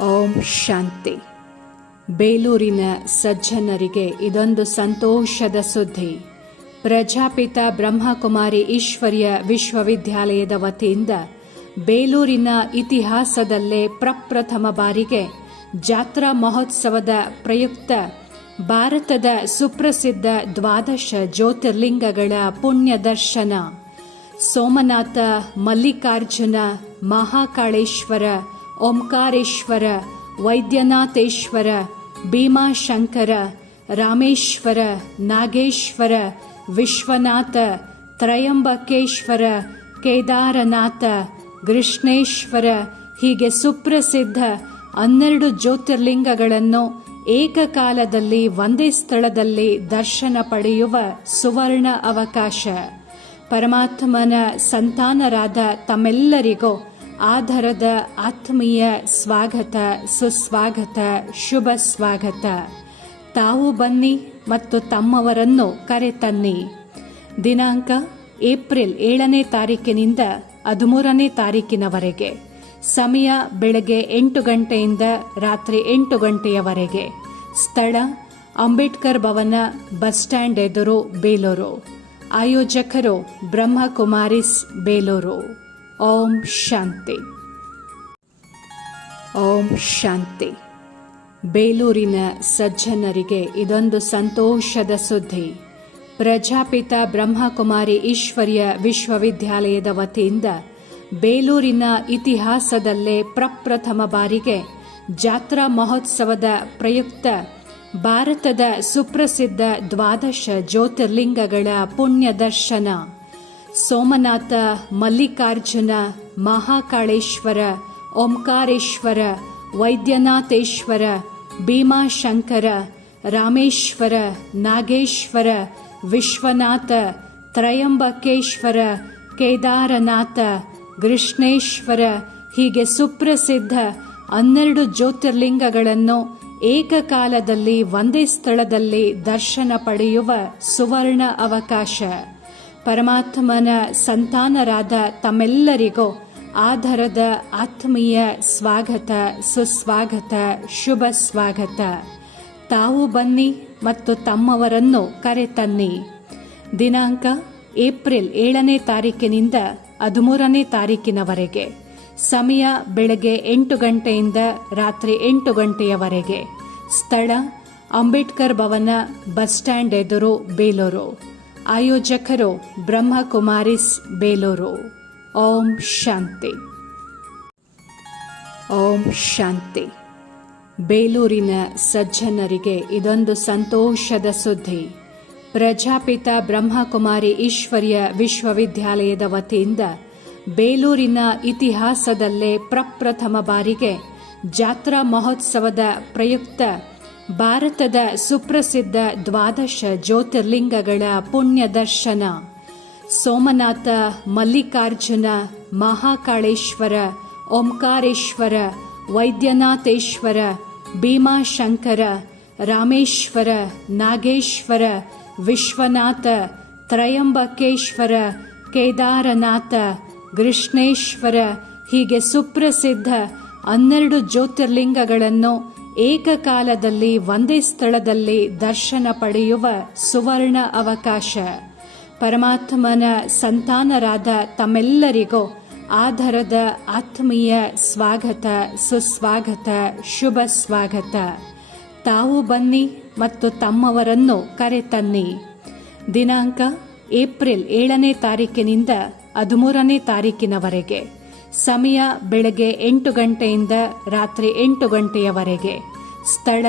ಓಂ ಶಾಂತಿ. ಬೇಲೂರಿನ ಸಜ್ಜನರಿಗೆ ಇದೊಂದು ಸಂತೋಷದ ಸುದ್ದಿ. ಪ್ರಜಾಪಿತ ಬ್ರಹ್ಮಕುಮಾರಿ ಈಶ್ವರ್ಯ ವಿಶ್ವವಿದ್ಯಾಲಯದ ವತಿಯಿಂದ ಬೇಲೂರಿನ ಇತಿಹಾಸದಲ್ಲೇ ಪ್ರಪ್ರಥಮ ಬಾರಿಗೆ ಜಾತ್ರಾ ಮಹೋತ್ಸವದ ಪ್ರಯುಕ್ತ ಭಾರತದ ಸುಪ್ರಸಿದ್ಧ ದ್ವಾದಶ ಜ್ಯೋತಿರ್ಲಿಂಗಗಳ ಪುಣ್ಯ ದರ್ಶನ ಸೋಮನಾಥ ಮಲ್ಲಿಕಾರ್ಜುನ ಮಹಾಕಾಳೇಶ್ವರ ಓಂಕಾರೇಶ್ವರ, ವೈದ್ಯನಾಥೇಶ್ವರ, ಭೀಮಾಶಂಕರ, ರಾಮೇಶ್ವರ, ನಾಗೇಶ್ವರ, ವಿಶ್ವನಾಥ, ತ್ರಯಂಬಕೇಶ್ವರ, ಕೇದಾರನಾಥ, ಕೃಷ್ಣೇಶ್ವರ ಹೀಗೆ ಸುಪ್ರಸಿದ್ಧ ಹನ್ನೆರಡು ಜ್ಯೋತಿರ್ಲಿಂಗಗಳನ್ನು ಏಕಕಾಲದಲ್ಲಿ ಒಂದೇ ಸ್ಥಳದಲ್ಲಿ ದರ್ಶನ ಪಡೆಯುವ ಸುವರ್ಣ ಅವಕಾಶ. ಪರಮಾತ್ಮನ ಸಂತಾನರಾದ ತಮ್ಮೆಲ್ಲರಿಗೂ ಆಧಾರದ ಆತ್ಮೀಯ ಸ್ವಾಗತ, ಸುಸ್ವಾಗತ, ಶುಭ ಸ್ವಾಗತ. ತಾವು ಬನ್ನಿ ಮತ್ತು ತಮ್ಮವರನ್ನು ಕರೆತನ್ನಿ. ದಿನಾಂಕ ಏಪ್ರಿಲ್ ಏಳನೇ ತಾರೀಕಿನಿಂದ ಹದಿಮೂರನೇ ತಾರೀಕಿನವರೆಗೆ. ಸಮಯ ಬೆಳಗ್ಗೆ ಎಂಟು ಗಂಟೆಯಿಂದ ರಾತ್ರಿ ಎಂಟು ಗಂಟೆಯವರೆಗೆ. ಸ್ಥಳ ಅಂಬೇಡ್ಕರ್ ಭವನ ಬಸ್ ಸ್ಟ್ಯಾಂಡ್ ಎದುರು ಬೇಲೂರು. ಆಯೋಜಕರು ಬ್ರಹ್ಮಕುಮಾರಿಸ್ ಬೇಲೂರು. ಓಂ ಶಾಂತಿ ಓಂ ಶಾಂತಿ ಬೇಲೂರಿನ ಸಜ್ಜನರಿಗೆ ಇದೊಂದು ಸಂತೋಷದ ಸುದ್ದಿ. ಪ್ರಜಾಪಿತ ಬ್ರಹ್ಮಕುಮಾರಿ ಈಶ್ವರ್ಯ ವಿಶ್ವವಿದ್ಯಾಲಯದ ವತಿಯಿಂದ ಬೇಲೂರಿನ ಇತಿಹಾಸದಲ್ಲೇ ಪ್ರಪ್ರಥಮ ಬಾರಿಗೆ ಜಾತ್ರಾ ಮಹೋತ್ಸವದ ಪ್ರಯುಕ್ತ ಭಾರತದ ಸುಪ್ರಸಿದ್ಧ ದ್ವಾದಶ ಜ್ಯೋತಿರ್ಲಿಂಗಗಳ ಪುಣ್ಯ ದರ್ಶನ ಸೋಮನಾಥ ಮಲ್ಲಿಕಾರ್ಜುನ ಮಹಾಕಾಳೇಶ್ವರ, ಓಂಕಾರೇಶ್ವರ, ವೈದ್ಯನಾಥೇಶ್ವರ, ಭೀಮಾಶಂಕರ, ರಾಮೇಶ್ವರ, ನಾಗೇಶ್ವರ, ವಿಶ್ವನಾಥ, ತ್ರಯಂಬಕೇಶ್ವರ, ಕೇದಾರನಾಥ, ಕೃಷ್ಣೇಶ್ವರ, ಹೀಗೆ ಸುಪ್ರಸಿದ್ಧ ಹನ್ನೆರಡು ಜ್ಯೋತಿರ್ಲಿಂಗಗಳನ್ನು ಏಕಕಾಲದಲ್ಲಿ ಒಂದೇ ಸ್ಥಳದಲ್ಲಿ ದರ್ಶನ ಪಡೆಯುವ ಸುವರ್ಣ ಅವಕಾಶ. ಪರಮಾತ್ಮನ ಸಂತಾನರಾದ ತಮ್ಮೆಲ್ಲರಿಗೂ ಆಧಾರದ ಆತ್ಮೀಯ ಸ್ವಾಗತ, ಸುಸ್ವಾಗತ, ಶುಭ ಸ್ವಾಗತ. ತಾವು ಬನ್ನಿ ಮತ್ತು ತಮ್ಮವರನ್ನು ಕರೆತನ್ನಿ. ದಿನಾಂಕ ಏಪ್ರಿಲ್ ಏಳನೇ ತಾರೀಕಿನಿಂದ ಹದಿಮೂರನೇ ತಾರೀಕಿನವರೆಗೆ. ಸಮಯ ಬೆಳಗ್ಗೆ ಎಂಟು ಗಂಟೆಯಿಂದ ರಾತ್ರಿ ಎಂಟು ಗಂಟೆಯವರೆಗೆ. ಸ್ಥಳ ಅಂಬೇಡ್ಕರ್ ಭವನ ಬಸ್ ಸ್ಟ್ಯಾಂಡ್ ಎದುರು ಬೇಲೂರು. ಆಯೋಜಕರು ಬ್ರಹ್ಮಕುಮಾರಿಸ್ ಬೇಲೂರು. ಓಂ ಶಾಂತಿ. ಓಂ ಶಾಂತಿ. ಬೇಲೂರಿನ ಸಜ್ಜನರಿಗೆ ಇದೊಂದು ಸಂತೋಷದ ಸುದ್ದಿ. ಪ್ರಜಾಪಿತ ಬ್ರಹ್ಮಕುಮಾರಿ ಈಶ್ವರ್ಯ ವಿಶ್ವವಿದ್ಯಾಲಯದ ವತಿಯಿಂದ ಬೇಲೂರಿನ ಇತಿಹಾಸದಲ್ಲೇ ಪ್ರಪ್ರಥಮ ಬಾರಿಗೆ ಜಾತ್ರಾ ಮಹೋತ್ಸವದ ಪ್ರಯುಕ್ತ ಭಾರತದ ಸುಪ್ರಸಿದ್ಧ ದ್ವಾದಶ ಜ್ಯೋತಿರ್ಲಿಂಗಗಳ ಪುಣ್ಯ ದರ್ಶನ ಸೋಮನಾಥ ಮಲ್ಲಿಕಾರ್ಜುನ, ಮಹಾಕಾಳೇಶ್ವರ, ಓಂಕಾರೇಶ್ವರ, ವೈದ್ಯನಾಥೇಶ್ವರ, ಭೀಮಾಶಂಕರ, ರಾಮೇಶ್ವರ, ನಾಗೇಶ್ವರ, ವಿಶ್ವನಾಥ, ತ್ರಯಂಬಕೇಶ್ವರ, ಕೇದಾರನಾಥ, ಕೃಷ್ಣೇಶ್ವರ ಹೀಗೆ ಸುಪ್ರಸಿದ್ಧ ಹನ್ನೆರಡು ಜ್ಯೋತಿರ್ಲಿಂಗಗಳನ್ನು ಏಕಕಾಲದಲ್ಲಿ ಒಂದೇ ಸ್ಥಳದಲ್ಲಿ ದರ್ಶನ ಪಡೆಯುವ ಸುವರ್ಣ ಅವಕಾಶ. ಪರಮಾತ್ಮನ ಸಂತಾನರಾದ ತಮ್ಮೆಲ್ಲರಿಗೂ ಆಧಾರದ ಆತ್ಮೀಯ ಸ್ವಾಗತ, ಸುಸ್ವಾಗತ, ಶುಭ ಸ್ವಾಗತ. ತಾವು ಬನ್ನಿ ಮತ್ತು ತಮ್ಮವರನ್ನು ಕರೆತನ್ನಿ. ದಿನಾಂಕ ಏಪ್ರಿಲ್ ಏಳನೇ ತಾರೀಕಿನಿಂದ ಹದಿಮೂರನೇ ತಾರೀಕಿನವರೆಗೆ. ಸಮಯ ಬೆಳಗ್ಗೆ ಎಂಟು ಗಂಟೆಯಿಂದ ರಾತ್ರಿ ಎಂಟು ಗಂಟೆಯವರೆಗೆ. ಸ್ಥಳ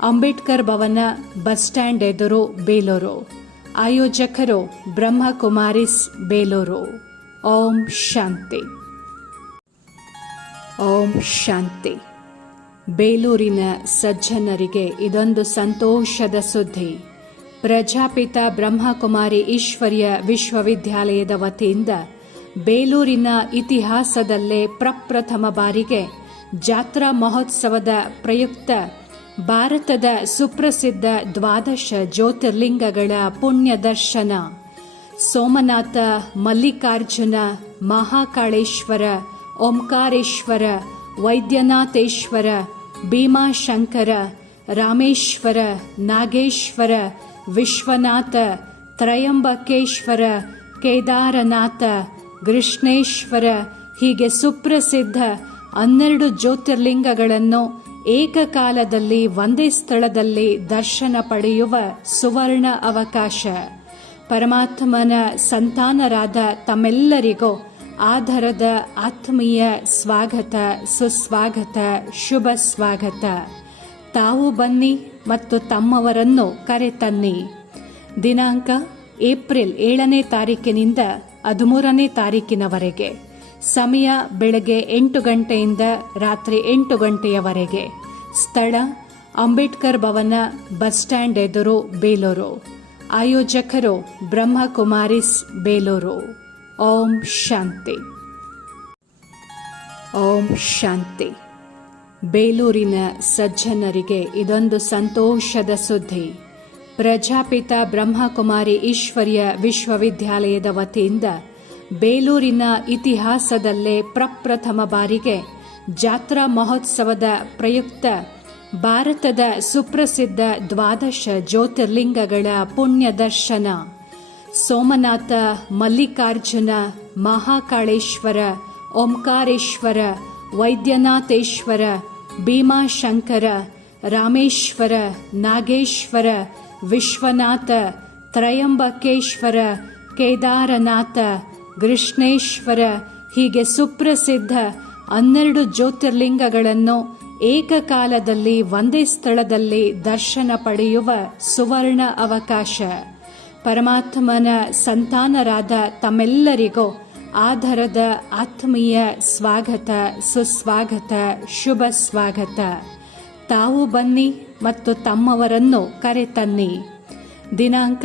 ಅಂಬೇಡ್ಕರ್ ಭವನ ಬಸ್ ಸ್ಟ್ಯಾಂಡ್ ಎದುರು ಬೇಲೂರು. ಆಯೋಜಕರು ಬ್ರಹ್ಮಕುಮಾರಿಸ್ ಬೇಲೂರು. ಓಂ ಶಾಂತಿ. ಓಂ ಶಾಂತಿ. ಬೇಲೂರಿನ ಸಜ್ಜನರಿಗೆ ಇದೊಂದು ಸಂತೋಷದ ಸುದ್ದಿ. ಪ್ರಜಾಪಿತ ಬ್ರಹ್ಮಕುಮಾರಿ ಈಶ್ವರ್ಯ ವಿಶ್ವವಿದ್ಯಾಲಯದ ವತಿಯಿಂದ ಬೇಲೂರಿನ ಇತಿಹಾಸದಲ್ಲೇ ಪ್ರಪ್ರಥಮ ಬಾರಿಗೆ ಜಾತ್ರಾ ಮಹೋತ್ಸವದ ಪ್ರಯುಕ್ತ ಭಾರತದ ಸುಪ್ರಸಿದ್ಧ ದ್ವಾದಶ ಜ್ಯೋತಿರ್ಲಿಂಗಗಳ ಪುಣ್ಯ ದರ್ಶನ ಸೋಮನಾಥ ಮಲ್ಲಿಕಾರ್ಜುನ, ಮಹಾಕಾಳೇಶ್ವರ, ಓಂಕಾರೇಶ್ವರ, ವೈದ್ಯನಾಥೇಶ್ವರ, ಭೀಮಾಶಂಕರ, ರಾಮೇಶ್ವರ, ನಾಗೇಶ್ವರ, ವಿಶ್ವನಾಥ, ತ್ರಯಂಬಕೇಶ್ವರ, ಕೇದಾರನಾಥ ಕೃಷ್ಣೇಶ್ವರ ಹೀಗೆ ಸುಪ್ರಸಿದ್ಧ ಹನ್ನೆರಡು ಜ್ಯೋತಿರ್ಲಿಂಗಗಳನ್ನು ಏಕಕಾಲದಲ್ಲಿ ಒಂದೇ ಸ್ಥಳದಲ್ಲಿ ದರ್ಶನ ಪಡೆಯುವ ಸುವರ್ಣ ಅವಕಾಶ. ಪರಮಾತ್ಮನ ಸಂತಾನರಾದ ತಮ್ಮೆಲ್ಲರಿಗೂ ಆಧಾರದ ಆತ್ಮೀಯ ಸ್ವಾಗತ, ಸುಸ್ವಾಗತ, ಶುಭ ಸ್ವಾಗತ. ತಾವು ಬನ್ನಿ ಮತ್ತು ತಮ್ಮವರನ್ನು ಕರೆತನ್ನಿ. ದಿನಾಂಕ ಏಪ್ರಿಲ್ ಏಳನೇ ತಾರೀಕಿನಿಂದ ಹದಿಮೂರನೇ ತಾರೀಕಿನವರೆಗೆ. ಸಮಯ ಬೆಳಗ್ಗೆ ಎಂಟು ಗಂಟೆಯಿಂದ ರಾತ್ರಿ ಎಂಟು ಗಂಟೆಯವರೆಗೆ. ಸ್ಥಳ ಅಂಬೇಡ್ಕರ್ ಭವನ ಬಸ್ ಸ್ಟ್ಯಾಂಡ್ ಎದುರು ಬೇಲೂರು. ಆಯೋಜಕರು ಬ್ರಹ್ಮಕುಮಾರಿಸ್ ಬೇಲೂರು. ಓಂ ಶಾಂತಿ. ಓಂ ಶಾಂತಿ. ಬೇಲೂರಿನ ಸಜ್ಜನರಿಗೆ ಇದೊಂದು ಸಂತೋಷದ ಸುದ್ದಿ. ಪ್ರಜಾಪಿತ ಬ್ರಹ್ಮಕುಮಾರಿ ಈಶ್ವರ್ಯ ವಿಶ್ವವಿದ್ಯಾಲಯದ ವತಿಯಿಂದ ಬೇಲೂರಿನ ಇತಿಹಾಸದಲ್ಲೇ ಪ್ರಪ್ರಥಮ ಬಾರಿಗೆ ಜಾತ್ರಾ ಮಹೋತ್ಸವದ ಪ್ರಯುಕ್ತ ಭಾರತದ ಸುಪ್ರಸಿದ್ಧ ದ್ವಾದಶ ಜ್ಯೋತಿರ್ಲಿಂಗಗಳ ಪುಣ್ಯ ದರ್ಶನ ಸೋಮನಾಥ ಮಲ್ಲಿಕಾರ್ಜುನ, ಮಹಾಕಾಳೇಶ್ವರ, ಓಂಕಾರೇಶ್ವರ, ವೈದ್ಯನಾಥೇಶ್ವರ, ಭೀಮಾಶಂಕರ, ರಾಮೇಶ್ವರ, ನಾಗೇಶ್ವರ ವಿಶ್ವನಾಥ, ತ್ರಯಂಬಕೇಶ್ವರ, ಕೇದಾರನಾಥ, ಕೃಷ್ಣೇಶ್ವರ, ಹೀಗೆ ಸುಪ್ರಸಿದ್ಧ ಹನ್ನೆರಡು ಜ್ಯೋತಿರ್ಲಿಂಗಗಳನ್ನು ಏಕಕಾಲದಲ್ಲಿ ಒಂದೇ ಸ್ಥಳದಲ್ಲಿ ದರ್ಶನ ಪಡೆಯುವ ಸುವರ್ಣ ಅವಕಾಶ. ಪರಮಾತ್ಮನ ಸಂತಾನರಾದ ತಮ್ಮೆಲ್ಲರಿಗೂ ಆಧಾರದ ಆತ್ಮೀಯ ಸ್ವಾಗತ, ಸುಸ್ವಾಗತ ಶುಭ ಸ್ವಾಗತ ತಾವು ಬನ್ನಿ ಮತ್ತು ತಮ್ಮವರನ್ನು ಕರೆತನ್ನಿ. ದಿನಾಂಕ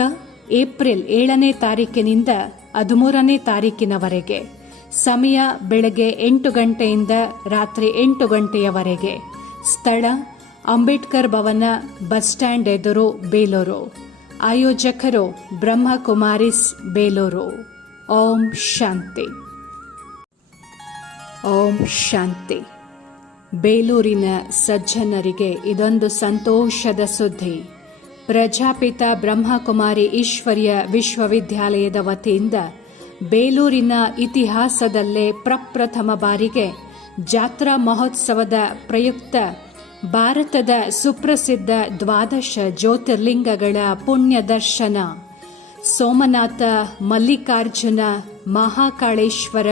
ಏಪ್ರಿಲ್ ಏಳನೇ ತಾರೀಕಿನಿಂದ ಹದಿಮೂರನೇ ತಾರೀಕಿನವರೆಗೆ. ಸಮಯ ಬೆಳಗ್ಗೆ ಎಂಟು ಗಂಟೆಯಿಂದ ರಾತ್ರಿ ಎಂಟು ಗಂಟೆಯವರೆಗೆ. ಸ್ಥಳ ಅಂಬೇಡ್ಕರ್ ಭವನ ಬಸ್ ಸ್ಟ್ಯಾಂಡ್ ಎದುರು ಬೇಲೂರು. ಆಯೋಜಕರು ಬ್ರಹ್ಮಕುಮಾರಿಸ್ ಬೇಲೂರು. ಓಂ ಶಾಂತಿ. ಓಂ ಶಾಂತಿ. ಬೇಲೂರಿನ ಸಜ್ಜನರಿಗೆ ಇದೊಂದು ಸಂತೋಷದ ಸುದ್ದಿ. ಪ್ರಜಾಪಿತ ಬ್ರಹ್ಮಕುಮಾರಿ ಈಶ್ವರ್ಯ ವಿಶ್ವವಿದ್ಯಾಲಯದ ವತಿಯಿಂದ ಬೇಲೂರಿನ ಇತಿಹಾಸದಲ್ಲೇ ಪ್ರಪ್ರಥಮ ಬಾರಿಗೆ ಜಾತ್ರಾ ಮಹೋತ್ಸವದ ಪ್ರಯುಕ್ತ ಭಾರತದ ಸುಪ್ರಸಿದ್ಧ ದ್ವಾದಶ ಜ್ಯೋತಿರ್ಲಿಂಗಗಳ ಪುಣ್ಯ ದರ್ಶನ. ಸೋಮನಾಥ ಮಲ್ಲಿಕಾರ್ಜುನ, ಮಹಾಕಾಳೇಶ್ವರ,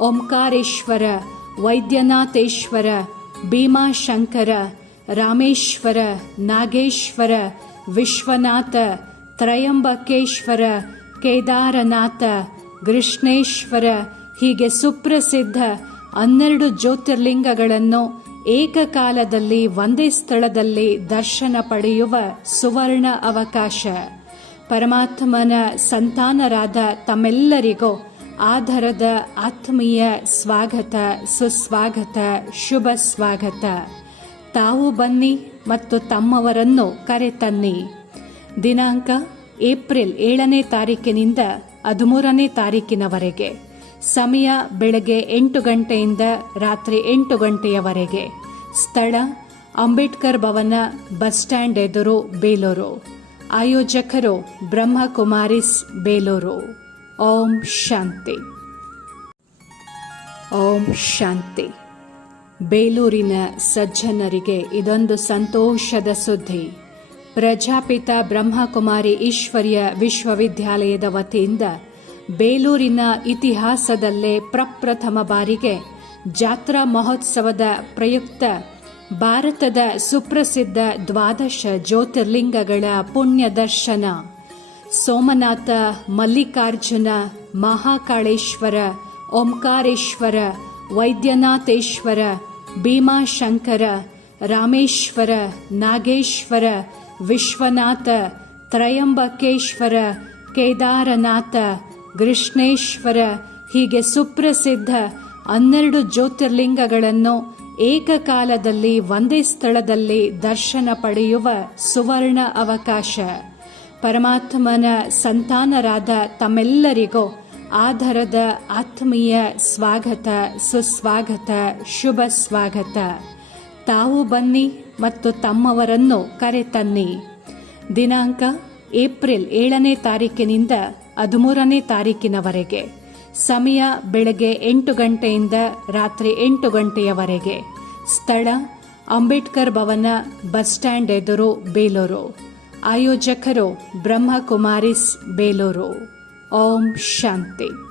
ಓಂಕಾರೇಶ್ವರ, ವೈದ್ಯನಾಥೇಶ್ವರ ಭೀಮಾಶಂಕರ ರಾಮೇಶ್ವರ, ನಾಗೇಶ್ವರ, ವಿಶ್ವನಾಥ, ತ್ರಯಂಬಕೇಶ್ವರ, ಕೇದಾರನಾಥ, ಕೃಷ್ಣೇಶ್ವರ, ಹೀಗೆ ಸುಪ್ರಸಿದ್ಧ ಹನ್ನೆರಡು ಜ್ಯೋತಿರ್ಲಿಂಗಗಳನ್ನು ಏಕಕಾಲದಲ್ಲಿ ಒಂದೇ ಸ್ಥಳದಲ್ಲಿ ದರ್ಶನ ಪಡೆಯುವ ಸುವರ್ಣ ಅವಕಾಶ. ಪರಮಾತ್ಮನ ಸಂತಾನರಾದ ತಮ್ಮೆಲ್ಲರಿಗೂ ಆಧಾರದ ಆತ್ಮೀಯ ಸ್ವಾಗತ, ಸುಸ್ವಾಗತ, ಶುಭ ಸ್ವಾಗತ. ತಾವು ಬನ್ನಿ ಮತ್ತು ತಮ್ಮವರನ್ನು ಕರೆತನ್ನಿ. ದಿನಾಂಕ ಏಪ್ರಿಲ್ ಏಳನೇ ತಾರೀಕಿನಿಂದ ಹದಿಮೂರನೇ ತಾರೀಕಿನವರೆಗೆ. ಸಮಯ ಬೆಳಗ್ಗೆ ಎಂಟು ಗಂಟೆಯಿಂದ ರಾತ್ರಿ ಎಂಟು ಗಂಟೆಯವರೆಗೆ. ಸ್ಥಳ ಅಂಬೇಡ್ಕರ್ ಭವನ, ಬಸ್ ಸ್ಟ್ಯಾಂಡ್ ಎದುರು ಬೇಲೂರು. ಆಯೋಜಕರು ಬ್ರಹ್ಮಕುಮಾರಿಸ್, ಬೇಲೂರು. ಓಂ ಶಾಂತಿ ಓಂ ಶಾಂತಿ ಬೇಲೂರಿನ ಸಜ್ಜನರಿಗೆ ಇದೊಂದು ಸಂತೋಷದ ಸುದ್ದಿ. ಪ್ರಜಾಪಿತ ಬ್ರಹ್ಮಕುಮಾರಿ ಈಶ್ವರ್ಯ ವಿಶ್ವವಿದ್ಯಾಲಯದ ವತಿಯಿಂದ ಬೇಲೂರಿನ ಇತಿಹಾಸದಲ್ಲೇ ಪ್ರಪ್ರಥಮ ಬಾರಿಗೆ ಜಾತ್ರಾ ಮಹೋತ್ಸವದ ಪ್ರಯುಕ್ತ ಭಾರತದ ಸುಪ್ರಸಿದ್ಧ ದ್ವಾದಶ ಜ್ಯೋತಿರ್ಲಿಂಗಗಳ ಪುಣ್ಯ ದರ್ಶನ ಸೋಮನಾಥ, ಮಲ್ಲಿಕಾರ್ಜುನ, ಮಹಾಕಾಳೇಶ್ವರ, ಓಂಕಾರೇಶ್ವರ, ವೈದ್ಯನಾಥೇಶ್ವರ, ಭೀಮಾಶಂಕರ, ರಾಮೇಶ್ವರ, ನಾಗೇಶ್ವರ, ವಿಶ್ವನಾಥ, ತ್ರಯಂಬಕೇಶ್ವರ, ಕೇದಾರನಾಥ, ಕೃಷ್ಣೇಶ್ವರ, ಹೀಗೆ ಸುಪ್ರಸಿದ್ಧ ಹನ್ನೆರಡು ಜ್ಯೋತಿರ್ಲಿಂಗಗಳನ್ನು ಏಕಕಾಲದಲ್ಲಿ ಒಂದೇ ಸ್ಥಳದಲ್ಲಿ ದರ್ಶನ ಪಡೆಯುವ ಸುವರ್ಣ ಅವಕಾಶ. ಪರಮಾತ್ಮನ ಸಂತಾನರಾದ ತಮ್ಮೆಲ್ಲರಿಗೂ ಆಧಾರದ ಆತ್ಮೀಯ ಸ್ವಾಗತ, ಸುಸ್ವಾಗತ, ಶುಭ ಸ್ವಾಗತ. ತಾವು ಬನ್ನಿ ಮತ್ತು ತಮ್ಮವರನ್ನು ಕರೆತನ್ನಿ. ದಿನಾಂಕ ಏಪ್ರಿಲ್ ಏಳನೇ ತಾರೀಕಿನಿಂದ ಹದಿಮೂರನೇ ತಾರೀಕಿನವರೆಗೆ. ಸಮಯ ಬೆಳಗ್ಗೆ ಎಂಟು ಗಂಟೆಯಿಂದ ರಾತ್ರಿ ಎಂಟು ಗಂಟೆಯವರೆಗೆ. ಸ್ಥಳ ಅಂಬೇಡ್ಕರ್ ಭವನ ಬಸ್ ಸ್ಟ್ಯಾಂಡ್ ಎದುರು ಬೇಲೂರು. ಆಯೋಜಕರು ಬ್ರಹ್ಮಕುಮಾರಿಸ್ ಬೇಲೂರು. ಓಂ ಶಾಂತಿ.